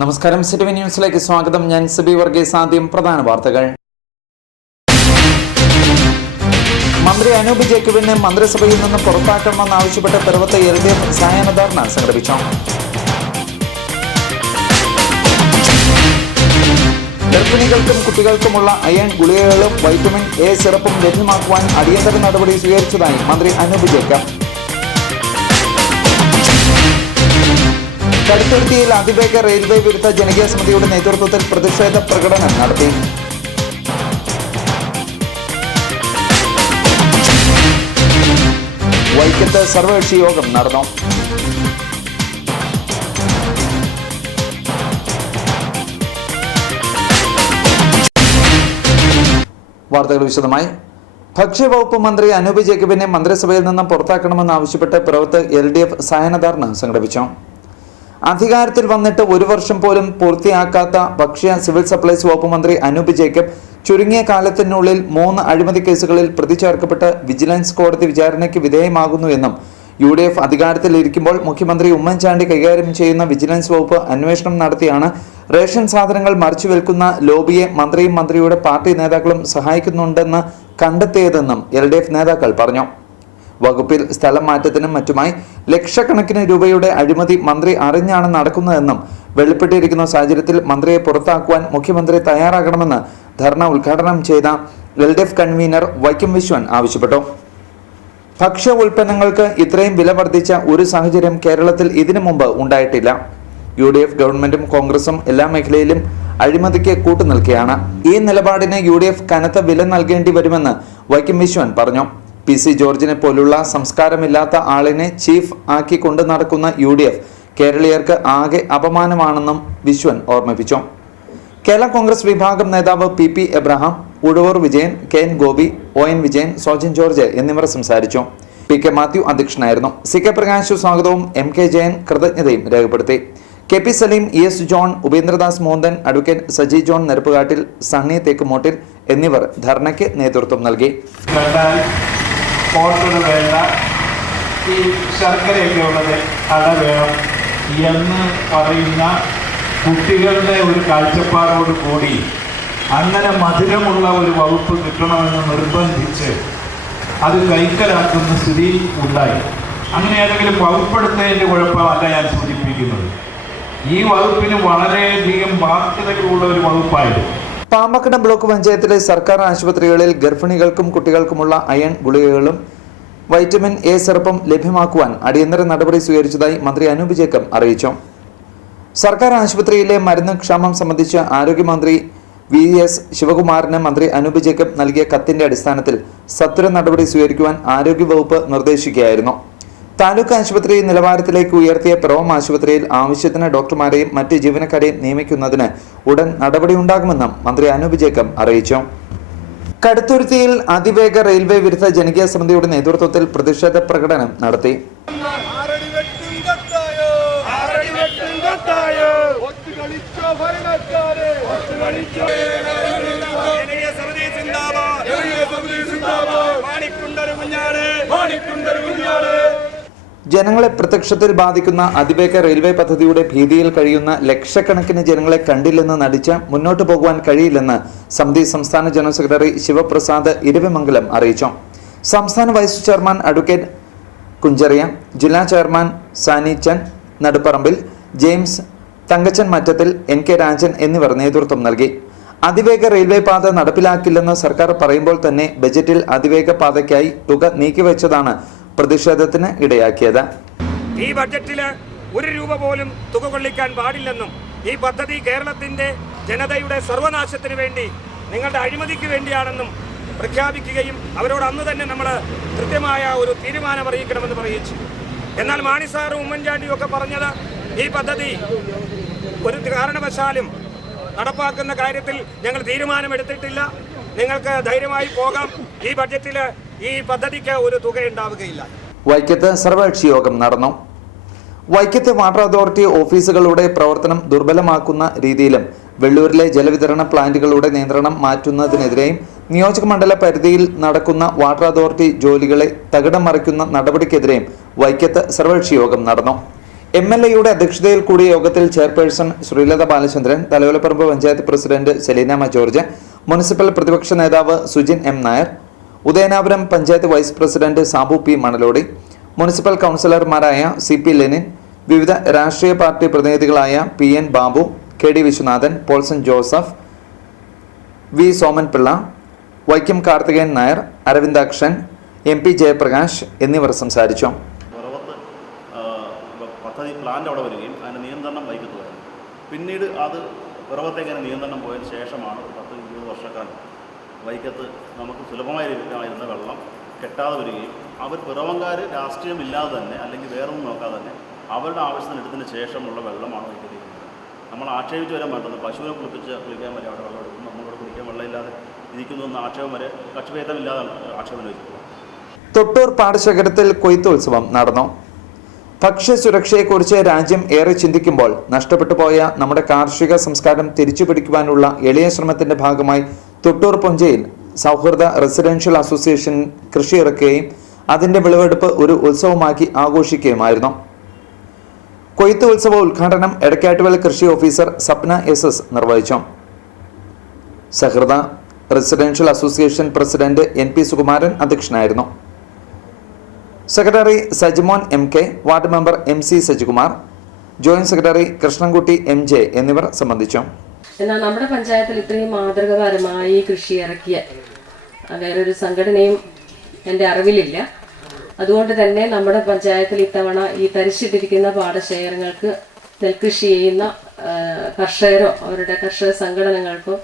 നമസ്കാരം, സിറ്റി ന്യൂസിലേക്ക് സ്വാഗതം. ഞാൻ സബി വർഗീസ്. ആദ്യം പ്രധാന വാർത്തകൾ. മന്ത്രി അനൂപ് ജേക്കബിനെ മന്ത്രിസഭയിൽ നിന്ന് പുറത്താക്കണമെന്നാവശ്യപ്പെട്ട് പിറവത്ത് LDF സായാഹ്ന ധർണ സംഘടിപ്പിച്ചു. ഗർഭിണികൾക്കും കുട്ടികൾക്കുമുള്ള അയൺ ഗുളികകളും വൈറ്റമിൻ A സിറപ്പും ലഭ്യമാക്കുവാൻ അടിയന്തര നടപടി സ്വീകരിച്ചതായി മന്ത്രി അനൂപ് ജേക്കബ്. കടുത്തുരുത്തിയിൽ അതിവേഗ റെയിൽവേ വിരുദ്ധ ജനകീയ സമിതിയുടെ നേതൃത്വത്തിൽ പ്രതിഷേധ പ്രകടനം നടത്തി. വൈക്കത്ത് സർവകക്ഷി യോഗം നടന്നു. വാർത്തകൾ വിശദമായി. ഭക്ഷ്യവകുപ്പ് മന്ത്രി അനൂപ് ജേക്കബിനെ മന്ത്രിസഭയിൽ നിന്നും പുറത്താക്കണമെന്നാവശ്യപ്പെട്ട് പിറവത്ത് LDF സായാഹ്ന ധർണ സംഘടിപ്പിച്ചു. അധികാരത്തിൽ വന്നിട്ട് ഒരു വർഷം പോലും പൂർത്തിയാക്കാത്ത ഭക്ഷ്യ സിവിൽ സപ്ലൈസ് വകുപ്പ് മന്ത്രി അനൂപ് ജേക്കബ് ചുരുങ്ങിയ കാലത്തിനുള്ളിൽ 3 അഴിമതി കേസുകളിൽ പ്രതി ചേർക്കപ്പെട്ട് വിജിലൻസ് കോടതി വിചാരണയ്ക്ക് വിധേയമാകുന്നു എന്നും UDF അധികാരത്തിൽ ഇരിക്കുമ്പോൾ മുഖ്യമന്ത്രി ഉമ്മൻചാണ്ടി കൈകാര്യം ചെയ്യുന്ന വിജിലൻസ് വകുപ്പ് അന്വേഷണം നടത്തിയാണ് റേഷൻ സാധനങ്ങൾ മറിച്ചുവിൽക്കുന്ന ലോബിയെ മന്ത്രിയും മന്ത്രിയുടെ പാർട്ടി നേതാക്കളും സഹായിക്കുന്നുണ്ടെന്ന് കണ്ടെത്തിയതെന്നും LDF നേതാക്കൾ പറഞ്ഞു. വകുപ്പിൽ സ്ഥലം മാറ്റത്തിനും മറ്റുമായി ലക്ഷക്കണക്കിന് രൂപയുടെ അഴിമതി മന്ത്രി അറിഞ്ഞാണ് നടക്കുന്നതെന്നും വെളിപ്പെട്ടിരിക്കുന്ന സാഹചര്യത്തിൽ മന്ത്രിയെ പുറത്താക്കുവാൻ മുഖ്യമന്ത്രി തയ്യാറാകണമെന്ന് ധർണ ഉദ്ഘാടനം ചെയ്ത LDF കൺവീനർ വൈക്കം വിശ്വൻ ആവശ്യപ്പെട്ടു. ഭക്ഷ്യ ഉൽപ്പന്നങ്ങൾക്ക് ഇത്രയും വില വർദ്ധിച്ച ഒരു സാഹചര്യം കേരളത്തിൽ ഇതിനു മുമ്പ് ഉണ്ടായിട്ടില്ല. UDF ഗവൺമെന്റും കോൺഗ്രസും എല്ലാ മേഖലയിലും അഴിമതിക്ക് കൂട്ടുനിൽക്കുകയാണ്. ഈ നിലപാടിന് UDF കനത്ത വില നൽകേണ്ടി വരുമെന്ന് വൈക്കം വിശ്വൻ പറഞ്ഞു. PC ജോർജിനെ പോലുള്ള സംസ്കാരമില്ലാത്ത ആളിനെ ചീഫ് ആക്കി കൊണ്ടു നടക്കുന്ന UDF കേരളീയർക്ക് ആകെ അപമാനമാണെന്നും വിശ്വൻ ഓർമ്മിപ്പിച്ചു. കേരള കോൺഗ്രസ് വിഭാഗം നേതാവ് PP Abraham, Uzhavoor Vijayan, KN Gopi, ON Vijayan, Sojan George എന്നിവർ സംസാരിച്ചു. PK മാത്യു അധ്യക്ഷനായിരുന്നു. CK പ്രകാശ് സ്വാഗതവും MK ജയൻ കൃതജ്ഞതയും രേഖപ്പെടുത്തി. KP Saleem, ES John, Upendradas Monthan, advocate Saji John Neruppukattil, Sunny Thekkumottil എന്നിവർ ധർണയ്ക്ക് നേതൃത്വം നൽകി. കോട്ടന് വേണ്ട ഈ ശർക്കരയൊക്കെ ഉള്ളത് അട വേണം എന്ന് പറയുന്ന കുട്ടികളുടെ ഒരു കാഴ്ചപ്പാടോട് കൂടി അങ്ങനെ മധുരമുള്ള ഒരു വകുപ്പ് കിട്ടണമെന്ന് നിർബന്ധിച്ച് അത് കൈക്കലാക്കുന്ന സ്ഥിതി ഉണ്ടായി. അങ്ങനെ ഏതെങ്കിലും വകുപ്പെടുത്തതിൻ്റെ കുഴപ്പമല്ല ഞാൻ സൂചിപ്പിക്കുന്നത്. ഈ വകുപ്പിന് വളരെയധികം ബാധ്യതകളുള്ള ഒരു വകുപ്പായിരുന്നു. പാമ്പക്കടം ബ്ലോക്ക് പഞ്ചായത്തിലെ സർക്കാർ ആശുപത്രികളിൽ ഗർഭിണികൾക്കും കുട്ടികൾക്കുമുള്ള അയൺ ഗുളികകളും വൈറ്റമിൻ A സിറപ്പും ലഭ്യമാക്കുവാൻ അടിയന്തര നടപടി സ്വീകരിച്ചതായി മന്ത്രി അനൂപ് ജേക്കബ് അറിയിച്ചു. സർക്കാർ ആശുപത്രിയിലെ മരുന്ന് ക്ഷാമം സംബന്ധിച്ച് ആരോഗ്യമന്ത്രി VS ശിവകുമാറിന് മന്ത്രി അനൂപ് ജേക്കബ് നൽകിയ കത്തിന്റെ അടിസ്ഥാനത്തിൽ സത്വര നടപടി സ്വീകരിക്കുവാൻ ആരോഗ്യവകുപ്പ് നിർദ്ദേശിക്കുകയായിരുന്നു. താലൂക്ക് ആശുപത്രി നിലവാരത്തിലേക്ക് ഉയർത്തിയ പിറവം ആശുപത്രിയിൽ ആവശ്യത്തിന് ഡോക്ടർമാരെയും മറ്റ് ജീവനക്കാരെയും നിയമിക്കുന്നതിന് ഉടൻ നടപടിയുണ്ടാകുമെന്നും മന്ത്രി അനൂപ് ജേക്കബ് അറിയിച്ചു. കടുത്തുരുത്തിയിൽ അതിവേഗ റെയിൽവേ വിരുദ്ധ ജനകീയ സമിതിയുടെ നേതൃത്വത്തിൽ പ്രതിഷേധ പ്രകടനം നടത്തി. ജനങ്ങളെ പ്രത്യക്ഷത്തിൽ ബാധിക്കുന്ന അതിവേഗ റെയിൽവേ പദ്ധതിയുടെ ഭീതിയിൽ കഴിയുന്ന ലക്ഷക്കണക്കിന് ജനങ്ങളെ കണ്ടില്ലെന്ന് നടിച്ച് മുന്നോട്ട് പോകുവാൻ കഴിയില്ലെന്ന് സമിതി സംസ്ഥാന ജനറൽ സെക്രട്ടറി ശിവപ്രസാദ് ഇരവിമംഗലം അറിയിച്ചു. സംസ്ഥാന വൈസ് ചെയർമാൻ അഡ്വക്കേറ്റ് കുഞ്ചറിയ, ജില്ലാ chairman Sanichan Naduparambil, James Thankachan Mattathil, NK Rajan എന്നിവർ നേതൃത്വം നൽകി. അതിവേഗ റെയിൽവേ പാത നടപ്പിലാക്കില്ലെന്ന് സർക്കാർ പറയുമ്പോൾ തന്നെ ബജറ്റിൽ അതിവേഗ പാതയ്ക്കായി തുക നീക്കിവെച്ചതാണ് പ്രതിഷേധത്തിന് ഇടയാക്കിയത്. ഈ ബജറ്റില് 1 രൂപ പോലും തുക കൊള്ളിക്കാൻ പാടില്ലെന്നും ഈ പദ്ധതി കേരളത്തിന്റെ ജനതയുടെ സർവനാശത്തിന് വേണ്ടി, നിങ്ങളുടെ അഴിമതിക്ക് വേണ്ടിയാണെന്നും പ്രഖ്യാപിക്കുകയും അവരോട് അന്ന് തന്നെ നമ്മൾ കൃത്യമായ ഒരു തീരുമാനം അറിയിക്കണമെന്ന് പറയിച്ചു. എന്നാൽ മാണി സാറും ഉമ്മൻചാണ്ടിയും ഒക്കെ പറഞ്ഞത് ഈ പദ്ധതി ഒരു കാരണവശാലും നടപ്പാക്കുന്ന കാര്യത്തിൽ ഞങ്ങൾ തീരുമാനമെടുത്തിട്ടില്ല, നിങ്ങൾക്ക് ധൈര്യമായി പോകാം, ഈ ബഡ്ജറ്റിൽ ഈ പദ്ധതിക്ക് ഒരു തുക ഉണ്ടാവുകയില്ല. വൈക്കത്ത് സർവകക്ഷി യോഗം നടന്നു. വൈക്കത്തെ വാട്ടർ അതോറിറ്റി ഓഫീസുകളുടെ പ്രവർത്തനം ദുർബലമാക്കുന്ന രീതിയിലും വെള്ളൂരിലെ ജലവിതരണ പ്ലാന്റുകളുടെ നിയന്ത്രണം മാറ്റുന്നതിനെതിരെയും നിയോജക മണ്ഡല പരിധിയിൽ നടക്കുന്ന വാട്ടർ അതോറിറ്റി ജോലികളെ തകിടം മറിക്കുന്ന നടപടിക്കെതിരെയും വൈക്കത്ത് സർവകക്ഷി യോഗം നടന്നു. MLAയുടെ അധ്യക്ഷതയിൽ കൂടിയ യോഗത്തിൽ chairperson Sreelatha Balachandran, Thalayolaparambu panchayat president Selina George, municipal പ്രതിപക്ഷ നേതാവ് Sujin M. Nair, Udayanapuram panchayat vice president Sabu P. Manalodi, municipal കൗൺസിലർമാരായ CP ലെനിൻ, വിവിധ രാഷ്ട്രീയ പാർട്ടി പ്രതിനിധികളായ PN Babu, KD Viswanathan, Paulson Joseph, V. Somanpillai, Vaikom Karthikeyan Nair, Aravindakshan, MP Jayaprakash എന്നിവർ സംസാരിച്ചു. പദ്ധതി പ്ലാന്റ് അവിടെ വരികയും അതിൻ്റെ നിയന്ത്രണം വൈകത്ത് വരും. പിന്നീട് അത് പിറവത്തേക്ക് അതിന് നിയന്ത്രണം പോയതിന് ശേഷമാണ് 10-20 വർഷക്കാലം വൈക്കത്ത് നമുക്ക് സുലഭമായി ലഭ്യമായിരുന്ന വെള്ളം കെട്ടാതെ വരികയും അവർ പിറവങ്കാർ രാഷ്ട്രീയമില്ലാതെ തന്നെ അല്ലെങ്കിൽ വേറൊന്നും നോക്കാതെ തന്നെ അവരുടെ ആവശ്യത്തിന് എടുത്തതിന് ശേഷമുള്ള വെള്ളമാണ് വൈക്കത്ത്. നമ്മൾ ആക്ഷേപിച്ച് വരാൻ വേണ്ടത് പശുവിനെ കുളിക്കാൻ വരെ അവിടെ വെള്ളം എടുക്കും, നമ്മളോട് കുടിക്കാൻ വെള്ളമില്ലാതെ ഇരിക്കുന്നു എന്ന ആക്ഷേപം വരെ കക്ഷിഭേദമില്ലാതെ ആക്ഷേപം വെച്ചിട്ടുള്ളത്. തൊട്ടൂർ പാടശേഖരത്തിൽ കൊയ്ത്തുത്സവം നടന്നു. ഭക്ഷ്യസുരക്ഷയെക്കുറിച്ച് രാജ്യം ഏറെ ചിന്തിക്കുമ്പോൾ നഷ്ടപ്പെട്ടു പോയ നമ്മുടെ കാർഷിക സംസ്കാരം തിരിച്ചുപിടിക്കുവാനുള്ള എളിയ ശ്രമത്തിന്റെ ഭാഗമായി തൊട്ടൂർ പൊഞ്ചയിൽ സൗഹൃദ റെസിഡൻഷ്യൽ അസോസിയേഷൻ കൃഷി ഇറക്കുകയും അതിന്റെ വിളവെടുപ്പ് ഒരു ഉത്സവമാക്കി ആഘോഷിക്കുകയുമായിരുന്നു. കൊയ്ത്ത് ഉത്സവ ഉദ്ഘാടനം എടക്കാട്ടുവൽ കൃഷി ഓഫീസർ സപ്ന SS നിർവഹിച്ചു. Sahrida residential association president NP Sukumaran അധ്യക്ഷനായിരുന്നു. Secretary Sajimon MK, ward member MC Sajikumar, joint secretary Krishnankutty MJ എന്നിവർ സംബന്ധിച്ചു. എന്നാൽ നമ്മുടെ പഞ്ചായത്തിൽ ഇത്രയും മാതൃകപരമായി കൃഷി ഇറക്കിയ വേറൊരു സംഘടനയും എൻ്റെ അറിവിലില്ല. അതുകൊണ്ട് തന്നെ നമ്മുടെ പഞ്ചായത്തിൽ ഇത്തവണ ഈ തരിച്ചിട്ടിരിക്കുന്ന പാടശേഖരങ്ങൾക്ക് നെൽകൃഷി ചെയ്യുന്ന കർഷകരോ അവരുടെ കർഷക സംഘടനകൾക്കോ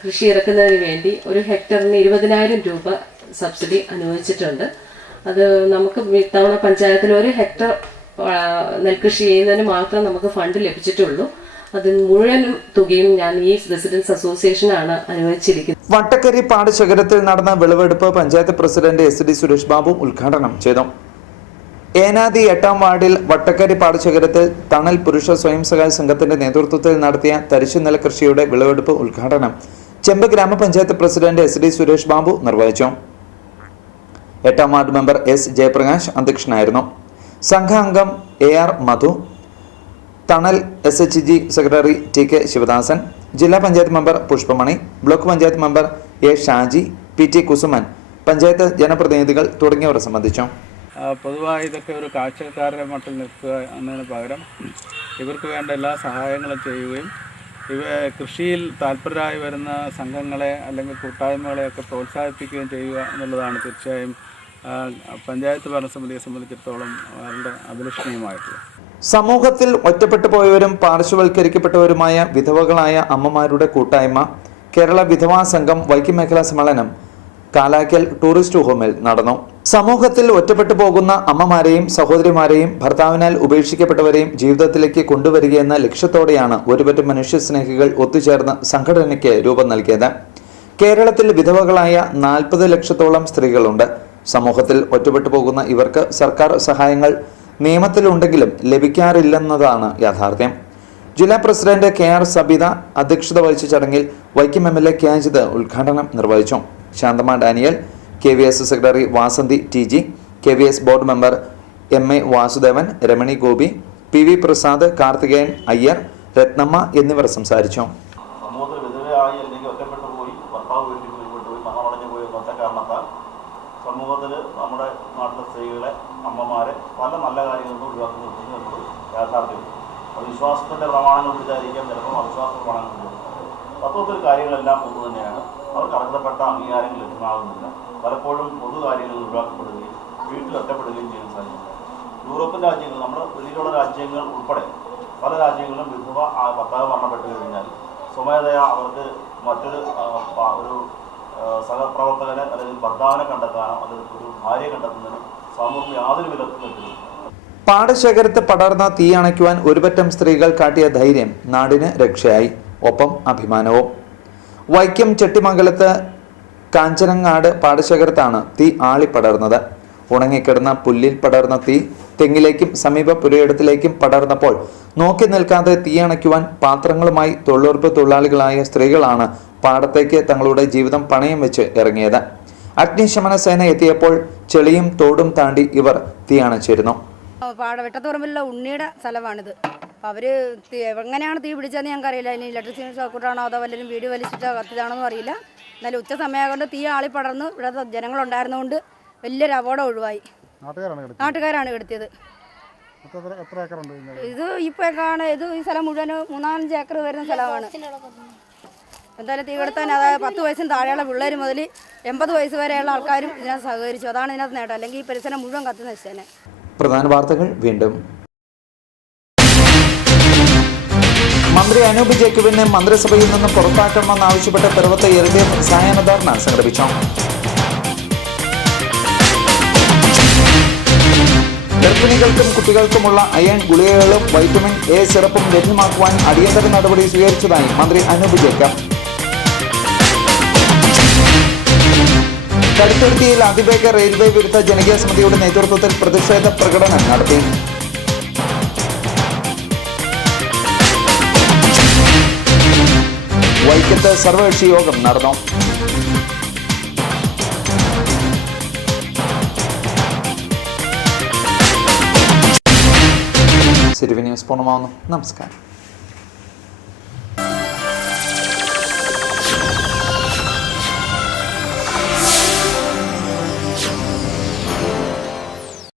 കൃഷി ഇറക്കുന്നതിന് വേണ്ടി ഒരു ഹെക്ടറിന് 20,000 രൂപ സബ്സിഡി അനുവദിച്ചിട്ടുണ്ട്. അത് നമുക്ക് ഇത്തവണ പഞ്ചായത്തിൽ 1 ഹെക്ടർ നെൽകൃഷി ചെയ്യുന്നതിന് മാത്രം നമുക്ക് ഫണ്ട് ലഭിച്ചിട്ടുള്ളൂ. അതിന് മുഴുവൻ തുകയും ഞാൻ ഈ റെസിഡൻസ് അസോസിയേഷനാണ് അനുവദിച്ചിരിക്കുന്നത്. വട്ടക്കരി പാടശേഖരത്തിൽ നടന്ന വിളവെടുപ്പ് പഞ്ചായത്ത് പ്രസിഡന്റ് SD സുരേഷ് ബാബു ഉദ്ഘാടനം ചെയ്തു. ഏനാദി 8ാം വാർഡിൽ വട്ടക്കരി പാടശേഖരത്തിൽ തണൽ പുരുഷ സ്വയം സഹായ സംഘത്തിന്റെ നേതൃത്വത്തിൽ നടത്തിയ തരിശു നെൽകൃഷിയുടെ വിളവെടുപ്പ് ഉദ്ഘാടനം ചെമ്പ് ഗ്രാമപഞ്ചായത്ത് പ്രസിഡന്റ് SD സുരേഷ് ബാബു നിർവഹിച്ചു. 8ാം വാർഡ് മെമ്പർ S. ജയപ്രകാശ് അധ്യക്ഷനായിരുന്നു. സംഘാംഗം AR മധു, തണൽ SHG സെക്രട്ടറി TK ശിവദാസൻ, ജില്ലാ panchayat member Pushpamani, block panchayat member A. Shaji, PT Kusuman, panchayat ജനപ്രതിനിധികൾ തുടങ്ങിയവർ സംബന്ധിച്ചു. പൊതുവായി ഇതൊക്കെ ഒരു കാഴ്ചക്കാരുടെ മട്ടിൽ നിൽക്കുക എന്നതിന് പകരം ഇവർക്ക് വേണ്ട എല്ലാ സഹായങ്ങളും ചെയ്യുകയും കൃഷിയിൽ താല്പര്യരായി വരുന്ന സംഘങ്ങളെ അല്ലെങ്കിൽ കൂട്ടായ്മകളെയൊക്കെ പ്രോത്സാഹിപ്പിക്കുകയും ചെയ്യുക എന്നുള്ളതാണ് തീർച്ചയായും പഞ്ചായത്ത് ഭരണസമിതിയെ സംബന്ധിച്ചിടത്തോളം അവരുടെ അഭിലഷണീയമായിട്ടുള്ളത്. സമൂഹത്തിൽ ഒറ്റപ്പെട്ടു പോയവരും പാർശ്വവൽക്കരിക്കപ്പെട്ടവരുമായ വിധവകളായ അമ്മമാരുടെ കൂട്ടായ്മ കേരള വിധവാ സംഘം വൈക്കം മേഖലാ സമ്മേളനം കാലാക്കൽ ടൂറിസ്റ്റ് ഹോമിൽ നടന്നു. സമൂഹത്തിൽ ഒറ്റപ്പെട്ടു പോകുന്ന അമ്മമാരെയും സഹോദരിമാരെയും ഭർത്താവിനാൽ ഉപേക്ഷിക്കപ്പെട്ടവരെയും ജീവിതത്തിലേക്ക് കൊണ്ടുവരികയെന്ന ലക്ഷ്യത്തോടെയാണ് ഒരുപറ്റം മനുഷ്യസ്നേഹികൾ ഒത്തുചേർന്ന് സംഘടനയ്ക്ക് രൂപം നൽകിയത്. കേരളത്തിൽ വിധവകളായ 40 ലക്ഷത്തോളം സ്ത്രീകളുണ്ട്. സമൂഹത്തിൽ ഒറ്റപ്പെട്ടു പോകുന്ന ഇവർക്ക് സർക്കാർ സഹായങ്ങൾ നിയമത്തിലുണ്ടെങ്കിലും ലഭിക്കാറില്ലെന്നതാണ് യാഥാർത്ഥ്യം. ജില്ലാ പ്രസിഡന്റ് KR സബിത അധ്യക്ഷത വഹിച്ച ചടങ്ങിൽ വൈക്കം MLA ക്യാജിത് ഉദ്ഘാടനം നിർവഹിച്ചു. Shanthama Daniel, KVS secretary Vasanthi TG, KVS board member MA Vasudevan, Ramani Gopi, PV Prasad, Karthikeyan Iyer, Ratnamma എന്നിവർ സംസാരിച്ചു. സമൂഹത്തിൽ വിധവയായി അല്ലെങ്കിൽ ഒറ്റപ്പെട്ടു പോയി ഭർത്താവ് വീട്ടിൽ പോയി മരണമടഞ്ഞു പോയി ഒറ്റ കാരണത്താൽ സമൂഹത്തിൽ നമ്മുടെ നാട്ടിലെ സ്ത്രീകളെ അമ്മമാരെ പല നല്ല കാര്യങ്ങളും ഒഴിവാക്കി നിർത്തുന്നു എന്നത് യാഥാർത്ഥ്യമുണ്ട്. അത് വിശ്വാസത്തിൻ്റെ പ്രമാണങ്ങൾ വിചാരിക്കാൻ ചിലപ്പോൾ അവിശ്വാസ പ്രമാണങ്ങൾ തത്വത്തിൽ കാര്യങ്ങളെല്ലാം ഒന്ന് തന്നെയാണ്. അവർക്ക് അർഹതപ്പെട്ട അംഗീകാരങ്ങൾ ലഭ്യമാകുന്നില്ല. പലപ്പോഴും പൊതു കാര്യങ്ങൾ ഒഴിവാക്കപ്പെടുകയും വീട്ടിൽ ഒറ്റപ്പെടുകയും ചെയ്യുന്ന സാഹചര്യം. യൂറോപ്യൻ രാജ്യങ്ങൾ, നമ്മുടെ വെളിയിലുള്ള രാജ്യങ്ങൾ ഉൾപ്പെടെ പല രാജ്യങ്ങളിലും വിധവ ഭർത്താവ് മരണപ്പെട്ടു കഴിഞ്ഞാൽ സ്വമേധയാ അവർക്ക് മറ്റൊരു സഹപ്രവർത്തകനെ അല്ലെങ്കിൽ ഭർത്താവിനെ കണ്ടെത്താനോ അല്ലെങ്കിൽ ഒരു ഭാര്യയെ കണ്ടെത്തുന്നതിന് സമൂഹം യാതൊരു വിലക്കും ലഭിക്കുന്നു. പാടശേഖരത്ത് പടർന്ന തീ അണയ്ക്കുവാൻ ഒരുപറ്റം സ്ത്രീകൾ കാട്ടിയ ധൈര്യം നാടിന് രക്ഷയായി, ഒപ്പം അഭിമാനവും. വൈക്കം ചെട്ടിമംഗലത്ത് കാഞ്ചനങ്ങാട് പാടശേഖരത്താണ് തീ ആളിപ്പടർന്നത്. ഉണങ്ങിക്കിടന്ന പുല്ലിൽ പടർന്ന തീ തെങ്ങിലേക്കും സമീപ പുരയിടത്തിലേക്കും പടർന്നപ്പോൾ നോക്കി നിൽക്കാതെ തീയണയ്ക്കുവാൻ പാത്രങ്ങളുമായി തൊഴിലുറപ്പ് തൊഴിലാളികളായ സ്ത്രീകളാണ് പാടത്തേക്ക് തങ്ങളുടെ ജീവിതം പണയം വെച്ച് ഇറങ്ങിയത്. അഗ്നിശമന സേന എത്തിയപ്പോൾ ചെളിയും തോടും താണ്ടി ഇവർ തീയണച്ചിരുന്നു. വെട്ടത്തുറമ്പിലുള്ള ഉണ്ണിയുടെ സ്ഥലമാണിത്. അപ്പോൾ അവർ എങ്ങനെയാണ് തീ പിടിച്ചതെന്ന് ഞങ്ങൾക്കറിയില്ല. ഇനി ഇലക്ട്രിസിറ്റി ഷോക്കൂട്ടാണോ അതോ വല്ലതും വീഡിയോ വലിച്ചിട്ടോ കത്തിയതാണോന്നും അറിയില്ല. എന്നാലും ഉച്ച സമയമായതുകൊണ്ട് തീ ആളി പടർന്ന് ഇവിടെ ജനങ്ങളുണ്ടായിരുന്നതുകൊണ്ട് വലിയൊരു അപകടം ഒഴിവായി. നാട്ടുകാരാണ് കെടുത്തിയത്. ഇത് ഇപ്പോൾ ഇത് ഈ സ്ഥലം മുഴുവൻ 3-5 ഏക്കർ വരുന്ന സ്ഥലമാണ്. എന്തായാലും തീ കെടുത്താൻ അതായത് 10 വയസ്സിന് താഴെയുള്ള പിള്ളേർ മുതൽ 80 വയസ്സ് വരെയുള്ള ആൾക്കാരും ഇതിനകത്ത് സഹകരിച്ചു. അതാണ് ഇതിനകത്ത് നേട്ടം. അല്ലെങ്കിൽ ഈ പരിസരം മുഴുവൻ കത്തി നശിച്ചേനെ. പ്രധാന വാർത്തകൾ വീണ്ടും. മന്ത്രി അനൂപ് ജേക്കബിനെ മന്ത്രിസഭയിൽ നിന്നും പുറത്താക്കണമെന്നാവശ്യപ്പെട്ട് പിറവത്ത് LDF സായാഹ്ന ധർണ സംഘടിപ്പിച്ചു. ഗർഭിണികൾക്കും കുട്ടികൾക്കുമുള്ള അയൺ ഗുളികകളും വൈറ്റമിൻ A സിറപ്പും ലഭ്യമാക്കുവാൻ അടിയന്തര നടപടി സ്വീകരിച്ചതായി മന്ത്രി അനൂപ് ജേക്കബ്. കടുത്തുരുത്തിയിൽ അതിവേഗ റെയിൽവേ വിരുദ്ധ ജനകീയ സമിതിയുടെ നേതൃത്വത്തിൽ പ്രതിഷേധ പ്രകടനം നടത്തി. വൈക്കത്ത് സർവകക്ഷി യോഗം നടന്നു. സിരിവി ന്യൂസ് പൂർണ്ണമാവുന്നു. നമസ്കാരം.